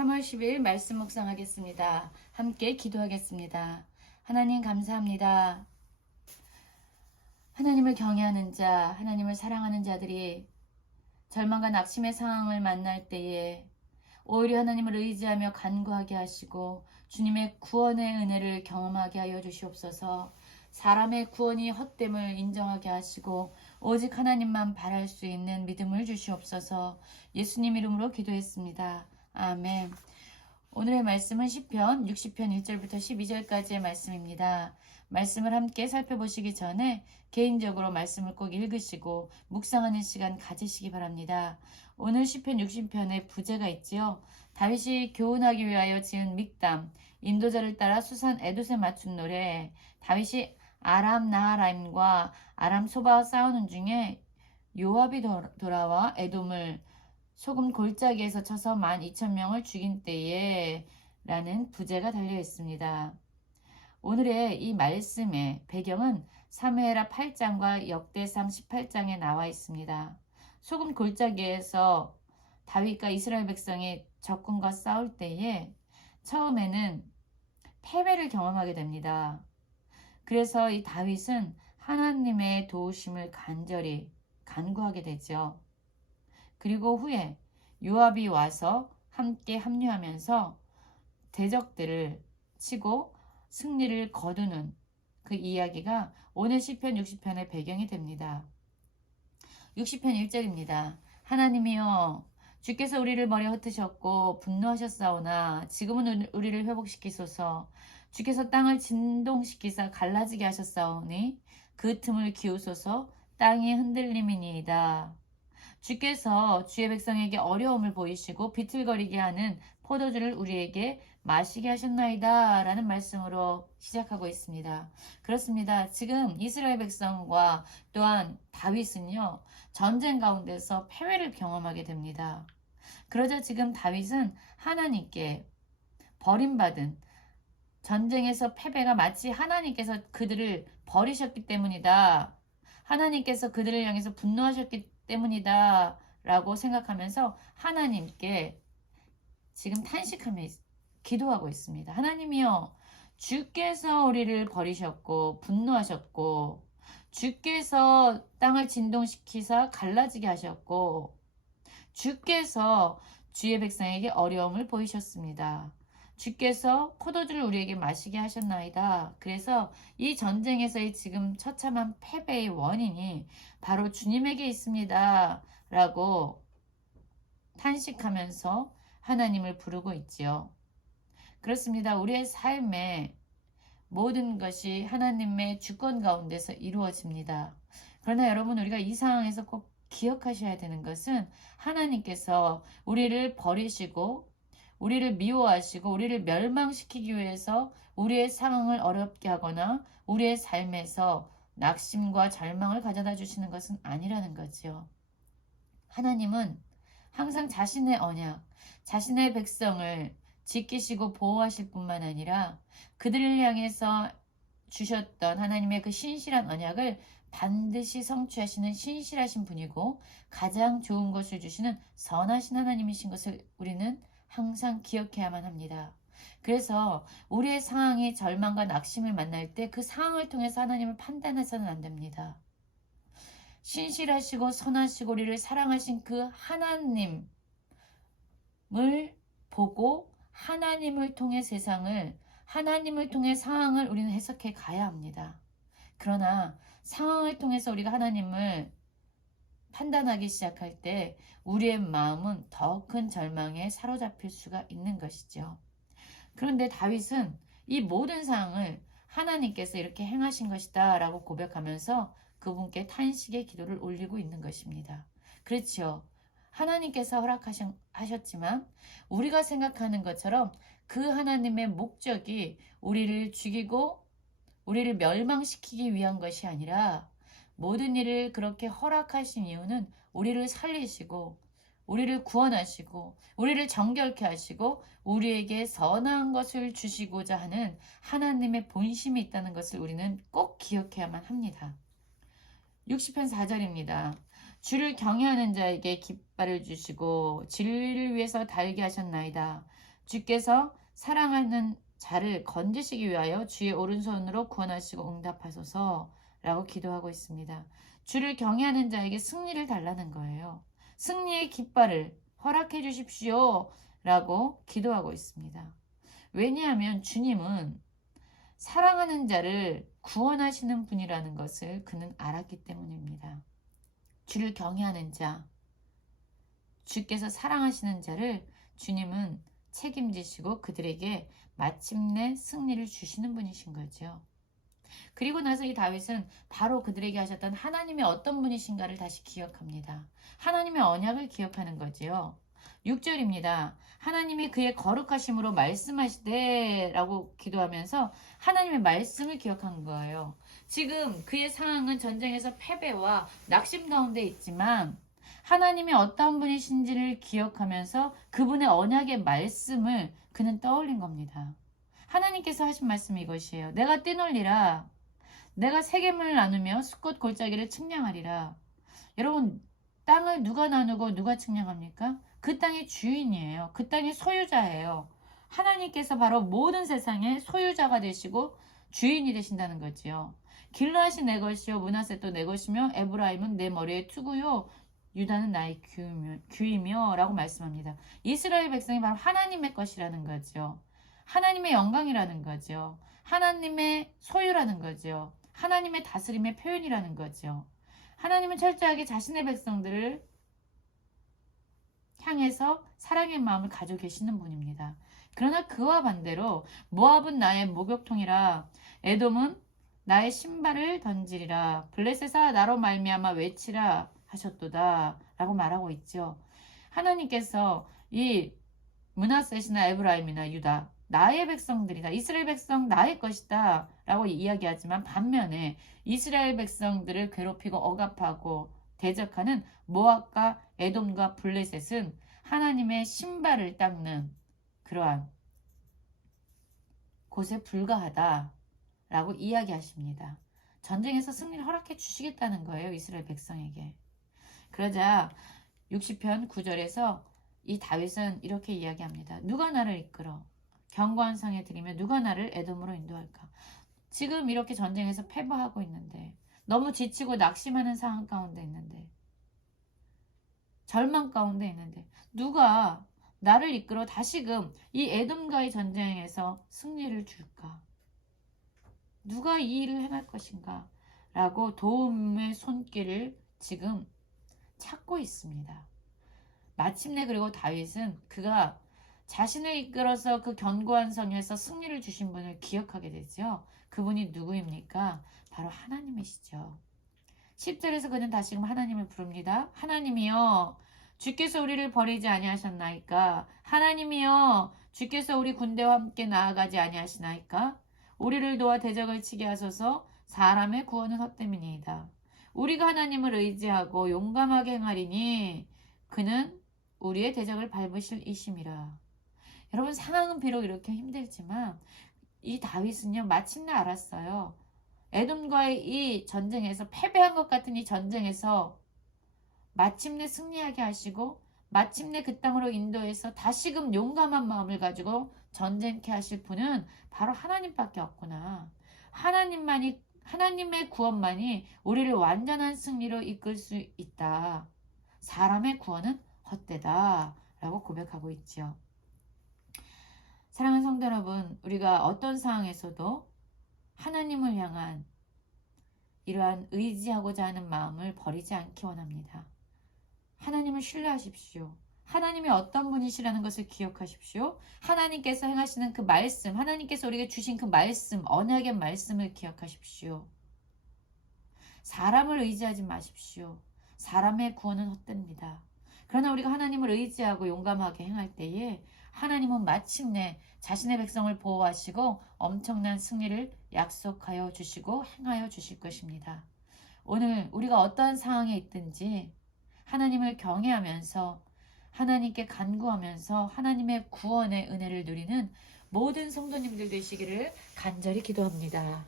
3월 10일 말씀 묵상하겠습니다. 함께 기도하겠습니다. 하나님 감사합니다. 하나님을 경외하는 자, 하나님을 사랑하는 자들이 절망과 낙심의 상황을 만날 때에 오히려 하나님을 의지하며 간구하게 하시고 주님의 구원의 은혜를 경험하게 하여 주시옵소서. 사람의 구원이 헛됨을 인정하게 하시고 오직 하나님만 바랄 수 있는 믿음을 주시옵소서. 예수님 이름으로 기도했습니다. 아멘. 오늘의 말씀은 시편 60편 1절부터 12절까지의 말씀입니다. 말씀을 함께 살펴보시기 전에 개인적으로 말씀을 꼭 읽으시고 묵상하는 시간 가지시기 바랍니다. 오늘 시편 60편에 부제가 있지요. 다윗이 교훈하기 위하여 지은 믹담, 인도자를 따라 수산 에돛에 맞춘 노래, 다윗이 아람 나하라임과 아람 소바와 싸우는 중에 요압이 돌아와 에돔을 소금 골짜기에서 쳐서 12,000명을 죽인 때에 라는 부제가 달려 있습니다. 오늘의 이 말씀의 배경은 사무엘하 8장과 역대상 18장에 나와 있습니다. 소금 골짜기에서 다윗과 이스라엘 백성이 적군과 싸울 때에 처음에는 패배를 경험하게 됩니다. 그래서 이 다윗은 하나님의 도우심을 간절히 간구하게 되죠. 그리고 후에 요압이 와서 함께 합류하면서 대적들을 치고 승리를 거두는 그 이야기가 오늘 시편 60편의 배경이 됩니다. 60편 1절입니다. 하나님이여 주께서 우리를 머리 흩으셨고 분노하셨사오나 지금은 우리를 회복시키소서. 주께서 땅을 진동시키사 갈라지게 하셨사오니 그 틈을 기우소서. 땅이 흔들림이니이다. 주께서 주의 백성에게 어려움을 보이시고 비틀거리게 하는 포도주를 우리에게 마시게 하셨나이다 라는 말씀으로 시작하고 있습니다. 그렇습니다. 지금 이스라엘 백성과 또한 다윗은요, 전쟁 가운데서 패배를 경험하게 됩니다. 그러자 지금 다윗은 하나님께 버림받은 전쟁에서 패배가 마치 하나님께서 그들을 버리셨기 때문이다. 하나님께서 그들을 향해서 분노하셨기 때문이다 라고 생각하면서 하나님께 지금 탄식하며 기도하고 있습니다. 하나님이여 주께서 우리를 버리셨고 분노하셨고 주께서 땅을 진동시키사 갈라지게 하셨고 주께서 주의 백성에게 어려움을 보이셨습니다. 주께서 포도주를 우리에게 마시게 하셨나이다. 그래서 이 전쟁에서의 지금 처참한 패배의 원인이 바로 주님에게 있습니다. 라고 탄식하면서 하나님을 부르고 있지요. 그렇습니다. 우리의 삶에 모든 것이 하나님의 주권 가운데서 이루어집니다. 그러나 여러분, 우리가 이 상황에서 꼭 기억하셔야 되는 것은 하나님께서 우리를 버리시고 우리를 미워하시고 우리를 멸망시키기 위해서 우리의 상황을 어렵게 하거나 우리의 삶에서 낙심과 절망을 가져다 주시는 것은 아니라는 거지요. 하나님은 항상 자신의 언약, 자신의 백성을 지키시고 보호하실 뿐만 아니라 그들을 향해서 주셨던 하나님의 그 신실한 언약을 반드시 성취하시는 신실하신 분이고 가장 좋은 것을 주시는 선하신 하나님이신 것을 우리는 항상 기억해야만 합니다. 그래서 우리의 상황이 절망과 낙심을 만날 때 그 상황을 통해서 하나님을 판단해서는 안 됩니다. 신실하시고 선하시고 우리를 사랑하신 그 하나님을 보고 하나님을 통해 세상을, 하나님을 통해 상황을 우리는 해석해 가야 합니다. 그러나 상황을 통해서 우리가 하나님을 판단하기 시작할 때 우리의 마음은 더 큰 절망에 사로잡힐 수가 있는 것이죠. 그런데 다윗은 이 모든 상황을 하나님께서 이렇게 행하신 것이다 라고 고백하면서 그분께 탄식의 기도를 올리고 있는 것입니다. 그렇죠. 하나님께서 허락하셨지만 우리가 생각하는 것처럼 그 하나님의 목적이 우리를 죽이고 우리를 멸망시키기 위한 것이 아니라 모든 일을 그렇게 허락하신 이유는 우리를 살리시고 우리를 구원하시고 우리를 정결케 하시고 우리에게 선한 것을 주시고자 하는 하나님의 본심이 있다는 것을 우리는 꼭 기억해야만 합니다. 60편 4절입니다. 주를 경외하는 자에게 깃발을 주시고 진리를 위해서 달게 하셨나이다. 주께서 사랑하는 자를 건지시기 위하여 주의 오른손으로 구원하시고 응답하소서 라고 기도하고 있습니다. 주를 경외하는 자에게 승리를 달라는 거예요. 승리의 깃발을 허락해 주십시오 라고 기도하고 있습니다. 왜냐하면 주님은 사랑하는 자를 구원하시는 분이라는 것을 그는 알았기 때문입니다. 주를 경외하는 자, 주께서 사랑하시는 자를 주님은 책임지시고 그들에게 마침내 승리를 주시는 분이신 거죠. 그리고 나서 이 다윗은 바로 그들에게 하셨던 하나님의 어떤 분이신가를 다시 기억합니다. 하나님의 언약을 기억하는 거지요. 6절입니다. 하나님이 그의 거룩하심으로 말씀하시되 라고 기도하면서 하나님의 말씀을 기억한 거예요. 지금 그의 상황은 전쟁에서 패배와 낙심 가운데 있지만 하나님이 어떤 분이신지를 기억하면서 그분의 언약의 말씀을 그는 떠올린 겁니다. 하나님께서 하신 말씀이 이것이에요. 내가 뛰놀리라. 내가 세겜을 나누며 숫꽃 골짜기를 측량하리라. 여러분, 땅을 누가 나누고 누가 측량합니까? 그 땅의 주인이에요. 그 땅의 소유자예요. 하나님께서 바로 모든 세상의 소유자가 되시고 주인이 되신다는 거지요. 길르앗이 내 것이요 므낫셋도 내 것이며 에브라임은 내 머리의 투구요 유다는 나의 규이며 라고 말씀합니다. 이스라엘 백성이 바로 하나님의 것이라는 거죠. 하나님의 영광이라는 거죠. 하나님의 소유라는 거죠. 하나님의 다스림의 표현이라는 거죠. 하나님은 철저하게 자신의 백성들을 향해서 사랑의 마음을 가지고 계시는 분입니다. 그러나 그와 반대로 모압은 나의 목욕통이라 에돔은 나의 신발을 던지리라 블레셋아 나로 말미암아 외치라 하셨도다 라고 말하고 있죠. 하나님께서 이 므낫셋이나 에브라임이나 유다 나의 백성들이다. 이스라엘 백성 나의 것이다 라고 이야기하지만 반면에 이스라엘 백성들을 괴롭히고 억압하고 대적하는 모압과 에돔과 블레셋은 하나님의 신발을 닦는 그러한 곳에 불과하다 라고 이야기하십니다. 전쟁에서 승리를 허락해 주시겠다는 거예요. 이스라엘 백성에게. 그러자 60편 9절에서 이 다윗은 이렇게 이야기합니다. 누가 나를 이끌어 견고한 성에 들이며 누가 나를 에돔으로 인도할까? 지금 이렇게 전쟁에서 패배하고 있는데 너무 지치고 낙심하는 상황 가운데 있는데 절망 가운데 있는데 누가 나를 이끌어 다시금 이 에돔과의 전쟁에서 승리를 줄까? 누가 이 일을 행할 것인가? 라고 도움의 손길을 지금 찾고 있습니다. 마침내 그리고 다윗은 그가 자신을 이끌어서 그 견고한 성에서 승리를 주신 분을 기억하게 되죠. 그분이 누구입니까? 바로 하나님이시죠. 10절에서 그는 다시금 하나님을 부릅니다. 하나님이여 주께서 우리를 버리지 아니하셨나이까? 하나님이여 주께서 우리 군대와 함께 나아가지 아니하시나이까? 우리를 도와 대적을 치게 하소서. 사람의 구원은 헛됨이니이다. 우리가 하나님을 의지하고 용감하게 행하리니 그는 우리의 대적을 밟으실 이심이라. 여러분 상황은 비록 이렇게 힘들지만 이 다윗은요 마침내 알았어요. 에돔과의 이 전쟁에서 패배한 것 같은 이 전쟁에서 마침내 승리하게 하시고 마침내 그 땅으로 인도해서 다시금 용감한 마음을 가지고 전쟁케 하실 분은 바로 하나님밖에 없구나. 하나님의 구원만이 우리를 완전한 승리로 이끌 수 있다. 사람의 구원은 헛되다 라고 고백하고 있죠. 사랑하는 성도 여러분, 우리가 어떤 상황에서도 하나님을 향한 이러한 의지하고자 하는 마음을 버리지 않기 원합니다. 하나님을 신뢰하십시오. 하나님이 어떤 분이시라는 것을 기억하십시오. 하나님께서 행하시는 그 말씀, 하나님께서 우리에게 주신 그 말씀, 언약의 말씀을 기억하십시오. 사람을 의지하지 마십시오. 사람의 구원은 헛됩니다. 그러나 우리가 하나님을 의지하고 용감하게 행할 때에 하나님은 마침내 자신의 백성을 보호하시고 엄청난 승리를 약속하여 주시고 행하여 주실 것입니다. 오늘 우리가 어떠한 상황에 있든지 하나님을 경외하면서 하나님께 간구하면서 하나님의 구원의 은혜를 누리는 모든 성도님들 되시기를 간절히 기도합니다.